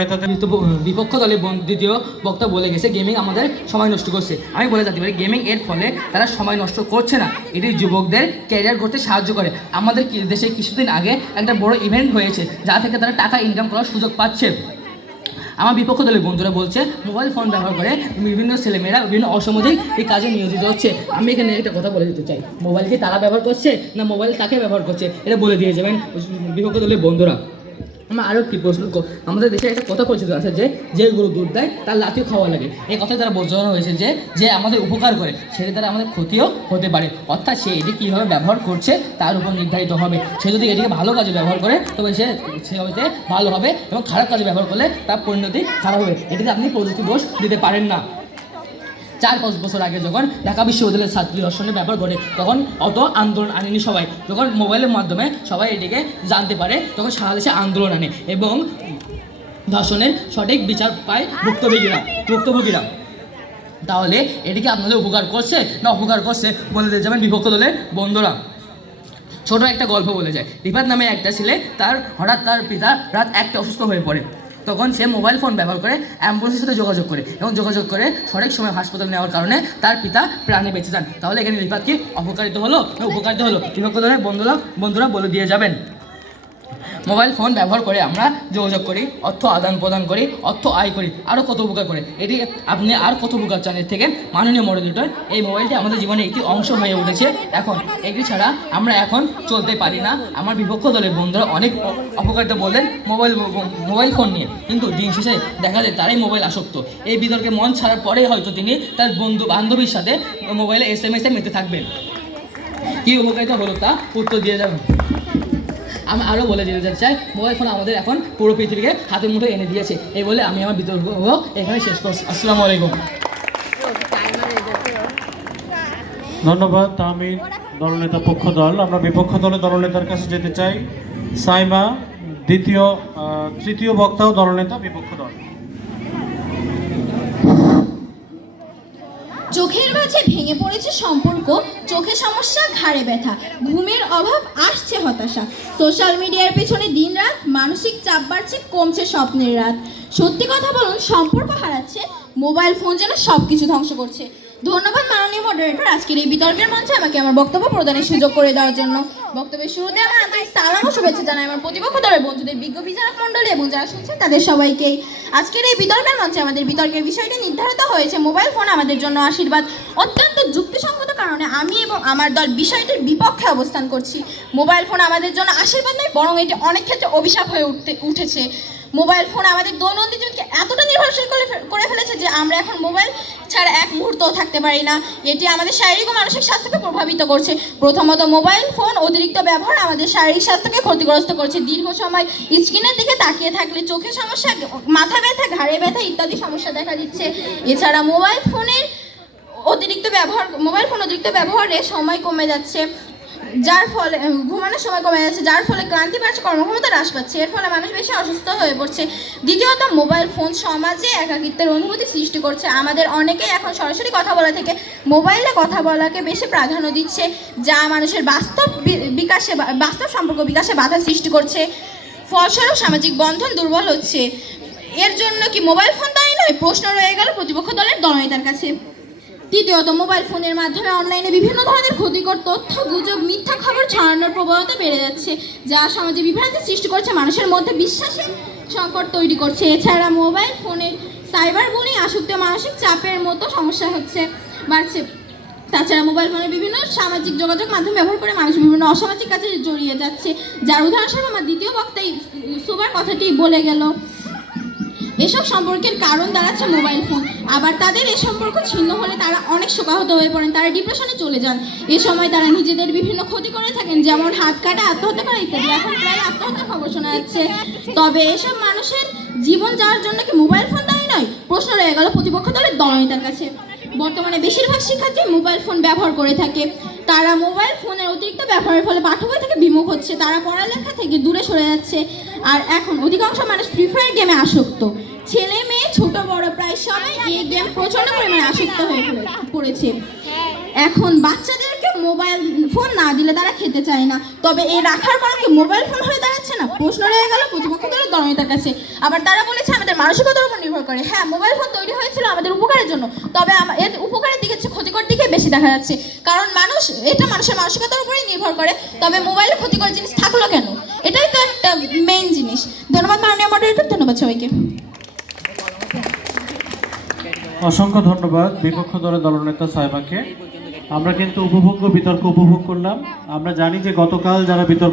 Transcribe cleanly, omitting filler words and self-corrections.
নেতাদের বিপক্ষ দলের দ্বিতীয় বক্তা বলে গেছে গেমিং আমাদের সময় নষ্ট করছে। আমি বলে যেতে পারি গেমিং এর ফলে তারা সময় নষ্ট করছে না, এটি যুবকদের ক্যারিয়ার করতে সাহায্য করে। আমাদের দেশে কিছুদিন আগে একটা বড় ইভেন্ট হয়েছে যা থেকে তারা টাকা ইনকাম করার সুযোগ পাচ্ছে। আমার বিপক্ষ দলের বন্ধুরা বলছে মোবাইল ফোন ব্যবহার করে বিভিন্ন ছেলেমেয়েরা বিভিন্ন অসামাজিক এই কাজে নিয়োজিত হচ্ছে। আমি এখানে একটা কথা বলে দিতে চাই, মোবাইল কি তারা ব্যবহার করছে না মোবাইল তাকে ব্যবহার করছে, এটা বলে দিয়ে যাবেন বিপক্ষ দলের বন্ধুরা। আমার আরও একটি প্রশ্ন, আমাদের দেশে একটা কথা পরিচিত আছে যে গরু দুধ দেয় তার লাঠিও খাওয়া লাগে। এই কথা দ্বারা বোঝানো হয়েছে যে আমাদের উপকার করে সেটা দ্বারা আমাদের ক্ষতিও হতে পারে, অর্থাৎ সে এটি কীভাবে ব্যবহার করছে তার উপর নির্ধারিত হবে। সে যদি এটিকে ভালো কাজে ব্যবহার করে তবে সে হয়তো ভালো হবে, এবং খারাপ কাজে ব্যবহার করলে তার পরিণতি খারাপ হবে। এটিকে আপনি প্রযুক্তি দোষ দিতে পারেন না। 4-5 বছর আগে যখন ঢাকা বিশ্ববিদ্যালয়ের ছাত্রী ধর্ষণের ব্যাপার ঘটে তখন অত আন্দোলন আনেনি সবাই। যখন মোবাইলের মাধ্যমে সবাই এটিকে জানতে পারে তখন সারা দেশে আন্দোলন আনে এবং ধর্ষণের সঠিক বিচার পায় ভুক্তভোগীরা। তাহলে এটিকে আপনাদের উপকার করছে না অপকার করছে বলে দিয়ে যাবেন বিপক্ষ দলের বন্ধুরা। ছোট একটা গল্প বলে যায়, রিফাত নামে একটা ছেলে হঠাৎ তার পিতা রাত 1টায় অসুস্থ হয়ে পড়ে। তখন সে মোবাইল ফোন ব্যবহার করে অ্যাম্বুলেন্সের সাথে যোগাযোগ করে এবং যোগাযোগ করে সঠিক সময় হাসপাতালে নেওয়ার কারণে তার পিতা প্রাণে বেঁচে যান। তাহলে এখানে রিফাত কি অপকারিত হলো না উপকারিত হলো? বিপক্ষ দলের বন্ধুরা বলে দিয়ে যাবেন। মোবাইল ফোন ব্যবহার করে আমরা যোগাযোগ করি, অর্থ আদান প্রদান করি, অর্থ আয় করি, আরও কত উপকার করে। এটি আপনি আর কত উপকার চান এর থেকে? মাননীয় মডারেটর, এই মোবাইলটি আমাদের জীবনে একটি অংশ হয়ে উঠেছে। এখন এটি ছাড়া আমরা এখন চলতে পারি না। আমার বিপক্ষ দলের বন্ধুরা অনেক অপকারিতা বললেন মোবাইল ফোন নিয়ে, কিন্তু দিন শেষে দেখা যায় তারাই মোবাইল আসক্ত। এই বিতর্কে মন ছাড়ার পরেই হয়তো তিনি তার বন্ধু বান্ধবীর সাথে মোবাইলে SMS মেতে থাকবেন। কী উপকারিতা হলো তা উত্তর দিয়ে যাবেন। আমি আরও বলে দিতে চাই, মোবাইল ফোন আমাদের এখন পুরো পৃথিবীকে হাতের মুঠোয় এনে দিয়েছে। এই বলে আমি আমার বিতর্ক এখানে শেষ করছি। আসসালামু আলাইকুম। ধন্যবাদ তাহমিদ দলনেতা পক্ষ দল। আমরা বিপক্ষ দলের দলনেতার কাছে যেতে চাই। সাইমা তৃতীয় বক্তাও দলনেতা বিপক্ষ দল। চোখের মাঝে ভেঙে পড়েছে সম্পর্ক, চোখে সমস্যা, ঘাড়ে ব্যথা, ঘুমের অভাব, আসছে হতাশা, সোশ্যাল মিডিয়ার পেছনে দিনরাত, মানসিক চাপ বাড়ছে, কমছে স্বপ্নের রাত। সত্যি কথা বলুন, সম্পর্ক হারাচ্ছে, মোবাইল ফোন যেন সব কিছু ধ্বংস করছে। ধন্যবাদ মাননীয় মডারেটর, আজকের এই বিতর্কের মঞ্চে আমাকে আমার বক্তব্য প্রদানের সুযোগ করে দেওয়ার জন্য। বক্তব্যের শুরুতে আমার আন্তরিক সালাম ও শুভেচ্ছা জানাই আমার প্রতিপক্ষ দলের বন্ধুদের, বিজ্ঞ বিচারক মণ্ডলী এবং যারা শুনছেন তাদের সবাইকেই। আজকের এই বিতর্কের মঞ্চে আমাদের বিতর্কের বিষয়টি নির্ধারিত হয়েছে মোবাইল ফোন আমাদের জন্য আশীর্বাদ। অত্যন্ত যুক্তিসঙ্গত কারণে আমি এবং আমার দল বিষয়টির বিপক্ষে অবস্থান করছি। মোবাইল ফোন আমাদের জন্য আশীর্বাদ নয়, বরং এটি অনেক ক্ষেত্রে অভিশাপ হয়ে উঠেছে। মোবাইল ফোন আমাদের দৈনন্দিন জীবনকে এতটা নির্ভরশীল করে ফেলেছে যে আমরা এখন মোবাইল ছাড়া এক মুহূর্তও থাকতে পারি না। এটি আমাদের শারীরিক ও মানসিক স্বাস্থ্যকে প্রভাবিত করছে। প্রথমত, মোবাইল ফোন অতিরিক্ত ব্যবহার আমাদের শারীরিক স্বাস্থ্যকে ক্ষতিগ্রস্ত করছে। দীর্ঘ সময় স্ক্রিনের দিকে তাকিয়ে থাকলে চোখের সমস্যা, মাথা ব্যথা, ঘাড়ে ব্যথা ইত্যাদি সমস্যা দেখা দিচ্ছে। এছাড়া মোবাইল ফোন অতিরিক্ত ব্যবহারে সময় কমে যাচ্ছে, যার ফলে ঘুমানোর সময় কমে যাচ্ছে, যার ফলে ক্লান্তি বাড়ছে, কর্মক্ষমতা হ্রাস পাচ্ছে। এর ফলে মানুষ বেশি অসুস্থ হয়ে পড়ছে। দ্বিতীয়ত, মোবাইল ফোন সমাজে একাকিত্বের অনুভূতি সৃষ্টি করছে। আমাদের অনেকেই এখন সরাসরি কথা বলা থেকে মোবাইলে কথা বলাকে বেশি প্রাধান্য দিচ্ছে, যা মানুষের বাস্তব সম্পর্ক বিকাশে বাধা সৃষ্টি করছে। ফলস্বরূপ সামাজিক বন্ধন দুর্বল হচ্ছে। এর জন্য কি মোবাইল ফোন দায়ী নয়? প্রশ্ন রয়ে গেল প্রতিপক্ষ দলের দলনেতার কাছে। তৃতীয়ত, মোবাইল ফোনের মাধ্যমে অনলাইনে বিভিন্ন ধরনের ক্ষতিকর তথ্য, গুজব, মিথ্যা খবর ছড়ানোর প্রবণতা বেড়ে যাচ্ছে, যা সমাজে বিভ্রান্তি সৃষ্টি করছে, মানুষের মধ্যে বিশ্বাসের সংকট তৈরি করছে। এছাড়া মোবাইল ফোনের সাইবার বুলিং, আসক্তি, মানসিক চাপের মতো সমস্যা বাড়ছে। তাছাড়া মোবাইল ফোনের বিভিন্ন সামাজিক যোগাযোগ মাধ্যম ব্যবহার করে মানুষ বিভিন্ন অসামাজিক কাজে জড়িয়ে যাচ্ছে, যার উদাহরণস্বরূপ আমার দ্বিতীয় বক্তাই সুবার কথাটি বলে গেল। এসব সম্পর্কের কারণ দাঁড়াচ্ছে মোবাইল ফোন। আবার তাদের এই সম্পর্ক ছিন্ন হলে তারা অনেক শোকাহত হয়ে পড়েন, তারা ডিপ্রেশনে চলে যান। এ সময় তারা নিজেদের বিভিন্ন ক্ষতি করে থাকেন, যেমন হাত কাটা, আত্মহত্যা করা ইত্যাদি। এখন প্রায় আত্মহত্যার খবর শোনা যাচ্ছে। তবে এসব মানুষের জীবন যাওয়ার জন্য কি মোবাইল ফোন দায়ী নয়? প্রশ্ন রয়ে গেল প্রতিপক্ষ দলের দলনেতার কাছে। বর্তমানে বেশিরভাগ শিক্ষার্থী মোবাইল ফোন ব্যবহার করে থাকে। তারা মোবাইল ফোনের অতিরিক্ত ব্যবহারের ফলে পাঠ্যবই থেকে বিমুখ হচ্ছে, তারা পড়ালেখা থেকে দূরে সরে যাচ্ছে। আর এখন অধিকাংশ মানুষ ফ্রি ফায়ার গেমে আসক্ত। ছেলে মেয়ে, ছোট বড় প্রায় সবাই এই গেম প্রচণ্ড পরিমাণে আসক্ত হয়ে পড়েছে। এখন বাচ্চাদেরকে মোবাইল ফোন না দিলে তারা খেতে চায় না, তবে এই রাখার কারণে কি মোবাইল ফোন হয়ে দাঁড়াচ্ছে না? প্রশ্ন রয়ে গেল প্রতিপক্ষ দলের দলনেতার কাছে। আবার তারা বলেছে আমাদের মানসিকতার উপর নির্ভর করে। হ্যাঁ, মোবাইল ফোন তৈরি হয়েছিল আমাদের উপকারের জন্য, তবে এর উপকারের দিকে চেয়ে ক্ষতিকর দিকে বেশি দেখা যাচ্ছে, কারণ এটা মানুষের মানসিকতার উপরেই নির্ভর করে। তবে মোবাইলে ক্ষতিকর জিনিস থাকলো কেন, এটাই তো একটা মেইন জিনিস। ধন্যবাদ মাননীয় মডারেটর, ধন্যবাদ সবাইকে। অসংখ্য ধন্যবাদ বিপক্ষ দলের দলনেতা সাইমাকে। আমরা কিন্তু উপভোগ্য বিতর্ক উপভোগ করলাম। আমরা জানি যে গতকাল যারা বিতর্ক